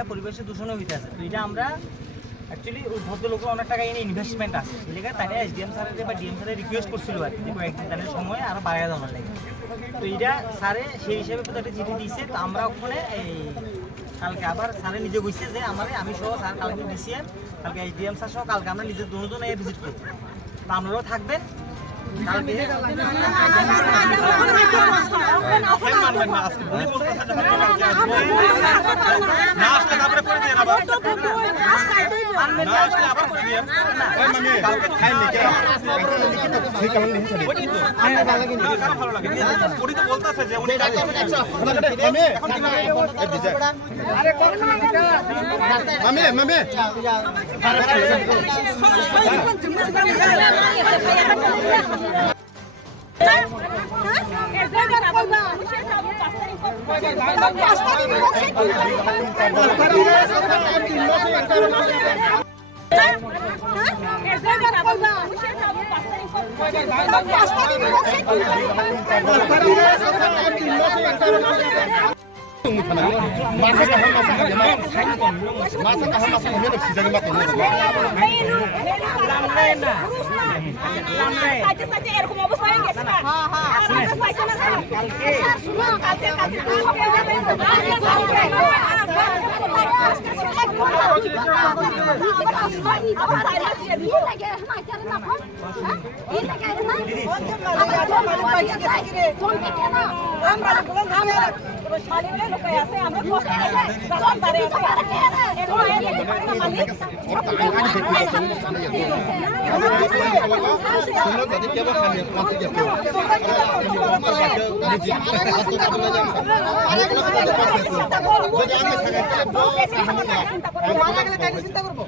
এটা পরিবেশের দূষণও হইতে আছে। তো এটা আমরা অ্যাকচুয়ালি ওই ভদ্রলোকের অনেক টাকা এনে ইনভেস্টমেন্ট আছে এলাকা, তাই এসডিএম স্যারের বা ডিএম স্যারের রিকোয়েস্ট করছিল আর কি, যে কয়েকদিন দিনের সময় আরও বাড়াই দেওয়ার লাগে। তো এটা স্যারে সেই হিসেবে তো একটা চিঠি দিচ্ছে। তো আমরা ওখানে এই কালকে আবার স্যারে নিজে বসছে যে আমি সহ স্যার কালকে দিচ্ছি, কালকে এসডিএম স্যার সহ কালকে আমরা নিজের দুজন এই ভিজিট করছি। তো আপনারাও থাকবেন কালকে। এরকম অবস্থা হয়ে গেছে না। চিন্তা করবো